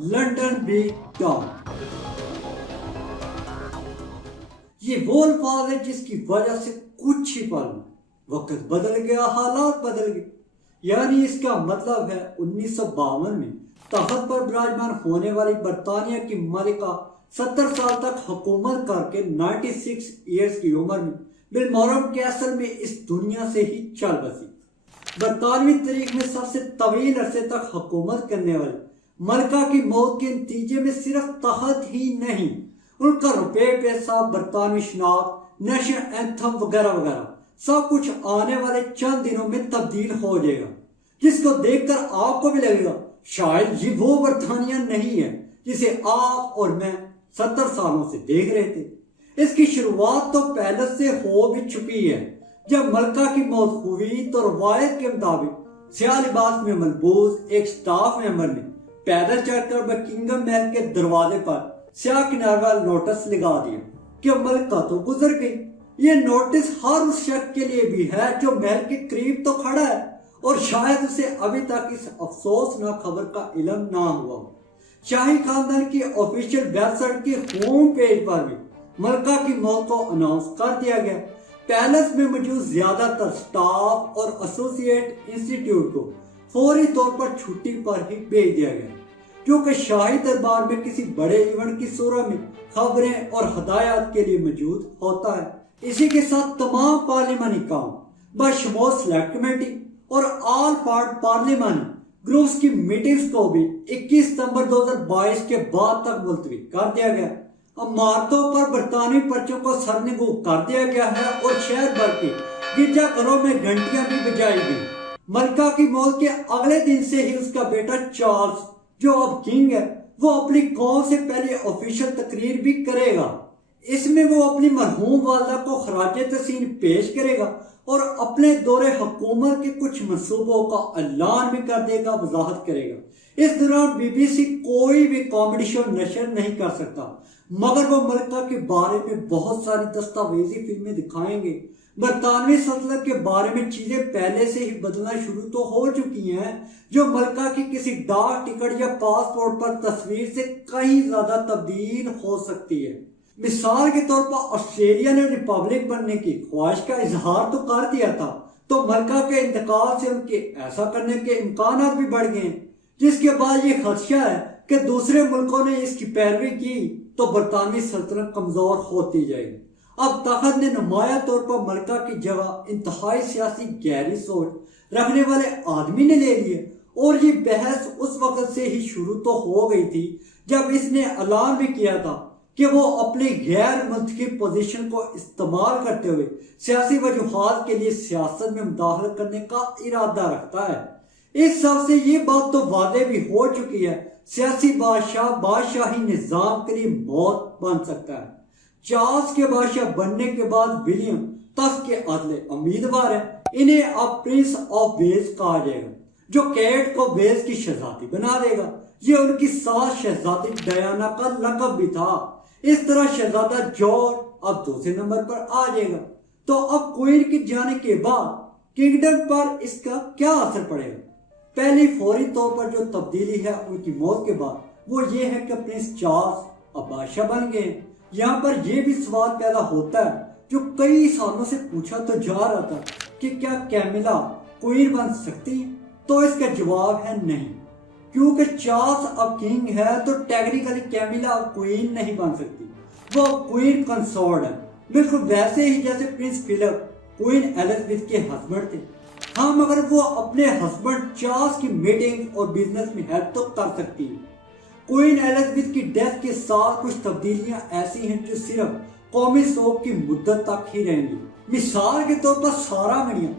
London big town. یہ وہ الفاظ ہے جس کی وجہ سے کچھ ہی پل میں وقت بدل گیا، حالات بدل گئے۔ یعنی اس کا مطلب ہے 1952 میں تخت پر براجمان ہونے والی برطانیہ کی ملکہ 70 سال تک حکومت کر کے 96 ایئرز کی عمر میں بالمورم کیسل میں اس دنیا سے ہی چل بسی۔ برطانوی تاریخ میں سب سے طویل عرصے تک حکومت کرنے والی ملکہ کی موت کے نتیجے میں صرف تخت ہی نہیں، ان کا روپے پیسہ، برطانوی شناخت، نیشنل اینتھم وغیرہ وغیرہ سب کچھ آنے والے چند دنوں میں تبدیل ہو جائے گا، جس کو دیکھ کر آپ کو بھی لگے گا شاید یہ وہ برطانیہ نہیں ہے جسے آپ اور میں 70 سالوں سے دیکھ رہے تھے۔ اس کی شروعات تو پہلے سے ہو بھی چکی ہے۔ جب ملکہ کی موت ہوئی تو روایت کے مطابق سیاہ لباس میں ملبوس ایک سٹاف ممبر نے پیدل چڑھ کر بکنگم محل کے دروازے پر سیاہ کنارے والا نوٹس لگا دیا کہ ملکہ تو گزر گئی۔ یہ نوٹس ہر اس شخص کے لیے بھی ہے جو محل کے قریب تو کھڑا ہے اور شاید اسے ابھی تک اس افسوسناک خبر کا علم نہ ہوا ہو۔ شاہی خاندان کی آفیشیل ویب سائٹ کے ہوم پیج پر بھی ملکہ کی موت کو اناؤنس کر دیا گیا۔ پیلس میں موجود زیادہ تر سٹاف اور ایسوسیٹ انسٹیٹیوٹ کو فوری طور پر چھٹی پر ہی بھیج دیا گیا، جو کہ شاہی دربار میں کسی بڑے ایونٹ کی صورت میں خبریں اور ہدایات کے لیے موجود ہوتا ہے۔ اسی کے ساتھ تمام پارلیمانی کام بشمول سلیکٹ کمیٹی اور آل پارٹ پارلیمانی گروپس کی میٹنگز کو بھی 21 ستمبر 2022 کے بعد تک ملتوی کر دیا گیا۔ عمارتوں پر برطانوی پرچوں کو سرنگو کر دیا گیا ہے اور شہر بھر کے گرجا گھروں میں گھنٹیاں بھی بجائی گئی۔ ملکہ کی موت کے اگلے دن سے ہی اس کا بیٹا چارلز، جو اب کنگ ہے، وہ اپنی قوم سے پہلے آفیشیل تقریر بھی کرے گا۔ اس میں وہ اپنی مرحوم والدہ کو خراج تحسین پیش کرے گا اور اپنے دور حکومت کے کچھ منصوبوں کا اعلان بھی کر دے گا، وضاحت کرے گا۔ اس دوران بی بی سی کوئی بھی کامیڈی شو نشر نہیں کر سکتا، مگر وہ ملکہ کے بارے میں بہت ساری دستاویزی فلمیں دکھائیں گے۔ برطانوی سلطنت کے بارے میں چیزیں پہلے سے ہی بدلنا شروع تو ہو چکی ہیں، جو ملکہ کی کسی ڈاک ٹکٹ یا پاسپورٹ پر تصویر سے کہیں زیادہ تبدیل ہو سکتی ہے۔ مثال کے طور پر آسٹریلیا نے ریپبلک بننے کی خواہش کا اظہار تو کر دیا تھا، تو ملکہ کے انتقال سے ان کے ایسا کرنے کے امکانات بھی بڑھ گئے ہیں، جس کے بعد یہ خدشہ ہے کہ دوسرے ملکوں نے اس کی پیروی کی تو برطانوی سلطنت کمزور ہوتی جائے گی۔ اب تخت نے نمایاں طور پر ملکہ کی جگہ انتہائی سیاسی گہری سوچ رکھنے والے آدمی نے لے لی ہے، اور یہ بحث اس وقت سے ہی شروع تو ہو گئی تھی جب اس نے اعلان بھی کیا تھا کہ وہ اپنی غیر منتخب پوزیشن کو استعمال کرتے ہوئے سیاسی وجوہات کے لیے سیاست میں مداخلت کرنے کا ارادہ رکھتا ہے۔ اس سب سے یہ بات تو واضح بھی ہو چکی ہے، سیاسی بادشاہ بادشاہی نظام کے لیے موت بن سکتا ہے۔ چارلز کے بادشاہ بننے کے بعد ولیم تخت کے عدل امیدوار ہیں۔ انہیں اب پرنس آف ویلز کہا جائے گا، جو کیٹ کو ویلز کی شہزادی بنا دے گا۔ یہ ان کی ساس شہزادی ڈیانا کا لقب بھی تھا۔ اس طرح شہزادہ جارج اب دوسرے نمبر پر آ جائے گا۔ تو اب کوئن کے جانے کے بعد کنگڈم پر اس کا کیا اثر پڑے گا؟ پہلی فوری طور پر جو تبدیلی ہے ان کی موت کے بعد وہ یہ ہے کہ پرنس چارلز اب بادشاہ بن گئے۔ یہاں پر یہ بھی سوال پیدا ہوتا ہے جو کئی سالوں سے پوچھا تو جا رہا تھا کہ کیا کیملا کوئن بن سکتی؟ تو اس کا جواب ہے نہیں، کیونکہ چارلز اب کنگ ہے تو ٹیکنیکلی کیملا اب کوئن نہیں بن سکتی، وہ کوئن کنسورٹ ہے، بالکل ویسے ہی جیسے پرنس فلپ کوئن ایلزابتھ کے ہسبینڈ تھے۔ ہاں، مگر وہ اپنے ہسبینڈ چارلز کی میٹنگ اور بزنس میں ہیلپ تو کر سکتی ہے۔ کوئن ایلزابتھ کی ڈیتھ کے ساتھ کچھ تبدیلیاں ایسی ہیں جو صرف قومی سوگ کی مدت تک ہی رہیں گی۔ مثال کے طور پر سارا میڈیا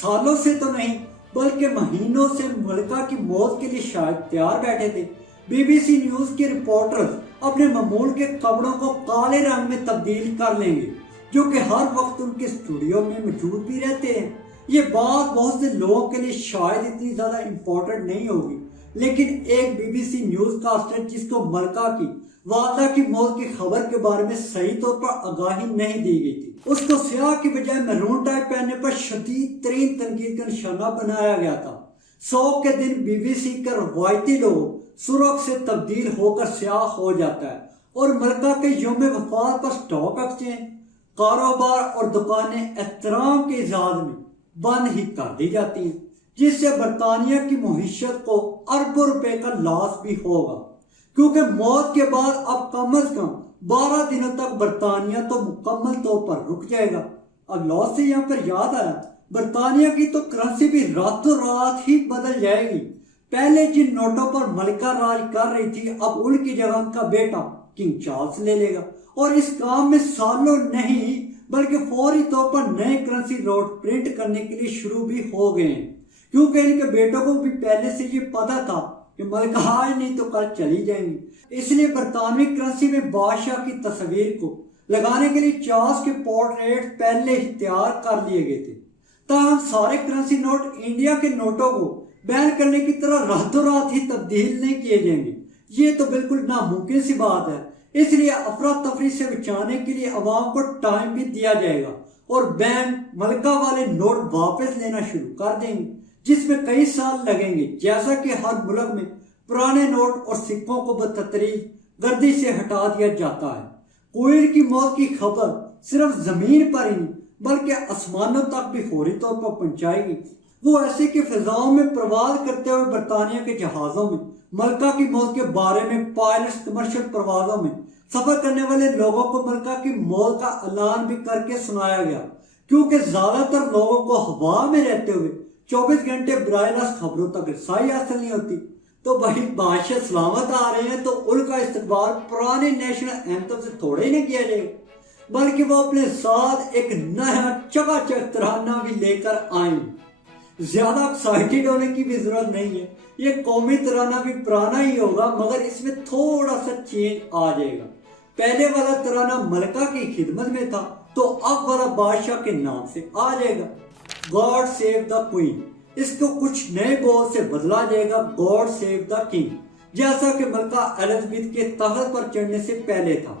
سالوں سے تو نہیں بلکہ مہینوں سے ملکہ کی موت کے لیے شاید تیار بیٹھے تھے۔ بی بی سی نیوز کے رپورٹرز اپنے معمول کے کپڑوں کو کالے رنگ میں تبدیل کر لیں گے، جو کہ ہر وقت ان کے اسٹوڈیو میں موجود بھی رہتے ہیں۔ یہ بات بہت سے لوگوں کے لیے شاید اتنی زیادہ امپورٹنٹ نہیں ہوگی، لیکن ایک B B C newscaster جس کو ملکہ کی والدہ کی موت کی خبر کے بارے میں صحیح طور پر آگاہی نہیں دی گئی تھی، اس کو سیاہ کی بجائے میرون ٹائی پہننے پر شدید ترین تنقید کا نشانہ بنایا گیا تھا۔ سوگ کے دن بی بی سی کا روایتی لوگو سرخ سے تبدیل ہو کر سیاہ ہو جاتا ہے اور ملکہ کے یوم وفات پر اسٹاک ایکسچینج، کاروبار اور دکانیں احترام کے اظہار میں بند ہی کر دی جاتی ہیں، جس سے برطانیہ کی معیشت کو اربوں روپے کا لاس بھی ہوگا، کیونکہ موت کے بعد اب کم از کم 12 دنوں تک برطانیہ تو مکمل طور پر رک جائے گا۔ اب لاس سے یہاں پر یاد آیا، برطانیہ کی تو کرنسی بھی راتوں رات ہی بدل جائے گی۔ پہلے جن نوٹوں پر ملکہ راج کر رہی تھی، اب ان کی جگہ ان کا بیٹا کنگ چارلز لے لے گا، اور اس کام میں سالوں نہیں بلکہ فوری طور پر نئے کرنسی نوٹ پرنٹ کرنے کے لیے شروع بھی ہو گئے ہیں، کیونکہ ان کے بیٹوں کو بھی پہلے سے یہ پتا تھا کہ ملکہ آج نہیں تو کل چلی جائیں گی۔ اس لیے برطانوی کرنسی میں بادشاہ کی تصویر کو لگانے کے لیے چارلز کے پورٹریٹ پہلے ہی تیار کر لیے گئے تھے۔ تاہم سارے کرنسی نوٹ انڈیا کے نوٹوں کو بین کرنے کی طرح راتوں رات ہی تبدیل نہیں کیے جائیں گے، یہ تو بالکل ناممکن سی بات ہے۔ اس لیے افراتفری سے بچانے کے لیے عوام کو ٹائم بھی دیا جائے گا اور بینک ملکہ والے نوٹ واپس لینا شروع کر دیں گے، جس میں کئی سال لگیں گے، جیسا کہ ہر ملک میں پرانے نوٹ اور سکوں کو بتدریج گردی سے ہٹا دیا جاتا ہے۔ کوئل کی موت کی خبر صرف زمین پر ہی نہیں بلکہ آسمانوں تک بھی فوری طور پر پہنچائے گی۔ وہ ایسے کہ فضاؤں میں پرواز کرتے ہوئے برطانیہ کے جہازوں میں ملکہ کی موت کے بارے میں پائلٹس کمرشل پروازوں میں سفر کرنے والے لوگوں کو ملکہ کی موت کا اعلان بھی کر کے سنایا گیا، کیونکہ زیادہ تر لوگوں کو ہوا میں رہتے ہوئے 24 گھنٹے براہ راست خبروں تک رسائی حاصل نہیں ہوتی۔ تو بھائی بادشاہ سلامت آ رہے ہیں تو ان کا استقبال پرانے نیشنل اینتھم سے تھوڑے ہی نہیں کیا جائے گا، بلکہ وہ اپنے ساتھ ایک نیا چکا چک ترانہ بھی لے کر آئیں۔ زیادہ ایکسائٹیڈ ہونے کی بھی ضرورت نہیں ہے، یہ قومی ترانہ بھی پرانا ہی ہوگا مگر اس میں تھوڑا سا چینج آ جائے گا۔ پہلے والا ترانہ ملکہ کی خدمت میں تھا تو اب والا بادشاہ کے نام سے آ جائے گا، گاڈ سیو دا کوئین۔ اس کو کچھ نئے بول سے بدلا جائے گا، گاڈ سیو دا کنگ، جیسا کہ ملکہ ایلزابتھ کے تخت پر چڑھنے سے پہلے تھا۔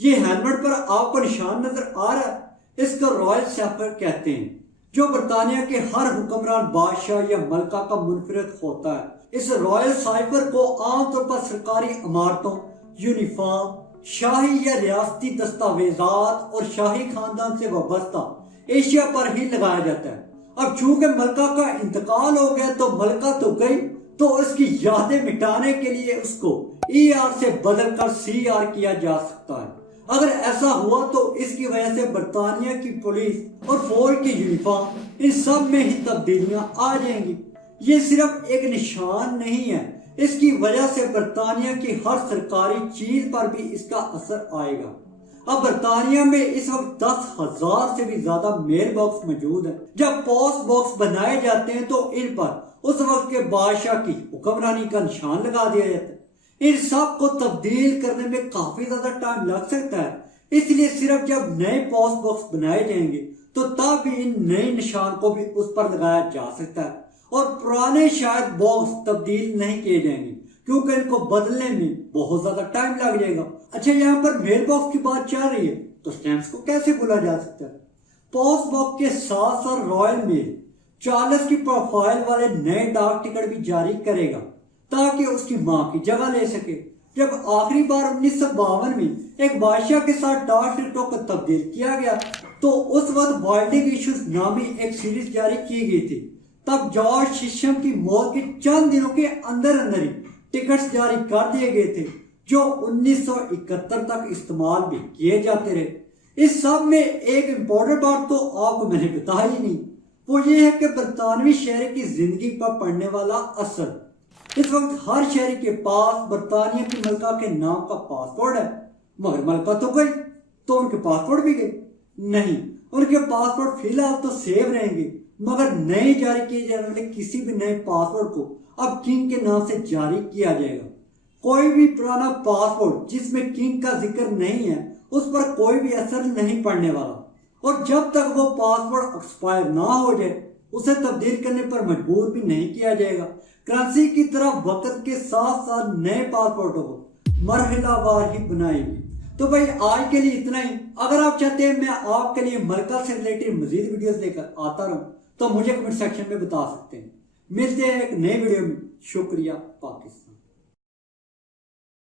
یہ ہیلمٹ پر آپ کو نشان نظر آ رہا ہے، اس کو رائل سیفر کہتے ہیں، جو برطانیہ کے ہر حکمران بادشاہ یا ملکہ کا منفرد ہوتا ہے۔ اس رائل سائفر کو عام طور پر سرکاری عمارتوں، یونیفارم، شاہی یا ریاستی دستاویزات اور شاہی خاندان سے وابستہ ایشیا پر ہی لگایا جاتا ہے۔ اب چونکہ ملکہ کا انتقال ہو گیا تو ملکہ تو گئی، تو اس کی یادیں مٹانے کے لیے اس کو ER سے بدل کر CR کیا جا سکتا ہے۔ اگر ایسا ہوا تو اس کی وجہ سے برطانیہ کی پولیس اور فوج کی یونیفارم ان سب میں ہی تبدیلیاں آ جائیں گی۔ یہ صرف ایک نشان نہیں ہے، اس کی وجہ سے برطانیہ کی ہر سرکاری چیز پر بھی اس کا اثر آئے گا۔ اب برطانیہ میں اس وقت 10,000 سے بھی زیادہ میل باکس موجود ہیں۔ جب پوسٹ باکس بنائے جاتے ہیں تو ان پر اس وقت کے بادشاہ کی حکمرانی کا نشان لگا دیا جاتا ہے۔ ان سب کو تبدیل کرنے میں کافی زیادہ ٹائم لگ سکتا ہے، اس لیے صرف جب نئے پوسٹ باکس بنائے جائیں گے تو تب بھی ان نئے نشان کو بھی اس پر لگایا جا سکتا ہے، اور پرانے شاید باکس تبدیل نہیں کیے جائیں گے کیونکہ ان کو بدلنے میں بہت زیادہ ٹائم لگ جائے گا۔ اچھا، یہاں پر میل باکس کی بات چل رہی ہے تو سٹیمپس کو کیسے بولا جا سکتا ہے؟ پوسٹ باکس کے ساتھ ساتھ رائل میل چارلس کی پروفائل والے نئے ڈاک ٹکٹ بھی جاری کرے گا تاکہ اس کی ماں کی جگہ لے سکے۔ جب آخری بار 1952 میں ایک بادشاہ کے ساتھ ڈاک ٹکٹوں کو تبدیل کیا گیا تو اس وقت وائلڈنگ ایشوز نامی ایک سیریز جاری کی گئی تھی۔ تب جارج ششم کی موت کے چند دنوں کے اندر اندر ہی ٹکٹس جاری کر دیے گئے تھے جو 1971 تک استعمال بھی کیے جاتے رہے۔ اس سب میں ایک امپورٹنٹ بات تو آپ کو میں نے بتایا ہی نہیں، وہ یہ ہے کہ برطانوی شہری کی زندگی پر پڑنے والا اثر۔ اس وقت ہر شہری کے پاس برطانیہ کی ملکہ کے نام کا پاسپورٹ ہے، مگر ملکہ تو گئی تو ان کے پاسپورٹ بھی گئے نہیں۔ ان کے پاسپورٹ فی الحال تو سیو رہیں گے، مگر نئے جاری کیے جانے والے کسی بھی نئے پاسپورٹ کو اب کنگ کے نام سے جاری کیا جائے گا۔ کوئی بھی پرانا پاسپورٹ جس میں کنگ کا ذکر نہیں ہے اس پر کوئی بھی اثر نہیں پڑنے والا، اور جب تک وہ پاسپورٹ ایکسپائر نہ ہو جائے اسے تبدیل کرنے پر مجبور بھی نہیں کیا جائے گا۔ کرنسی کی طرح وقت کے ساتھ ساتھ نئے پاسپورٹوں کو مرحلہ وار ہی بنائے گی۔ تو بھائی آج کے لیے اتنا ہی۔ اگر آپ چاہتے ہیں میں آپ کے لیے ملکہ سے ریلیٹڈ مزید ویڈیوز لے کر آتا رہوں تو مجھے کمنٹ سیکشن میں بتا سکتے ہیں۔ ملتے ہیں ایک نئے ویڈیو میں۔ شکریہ پاکستان۔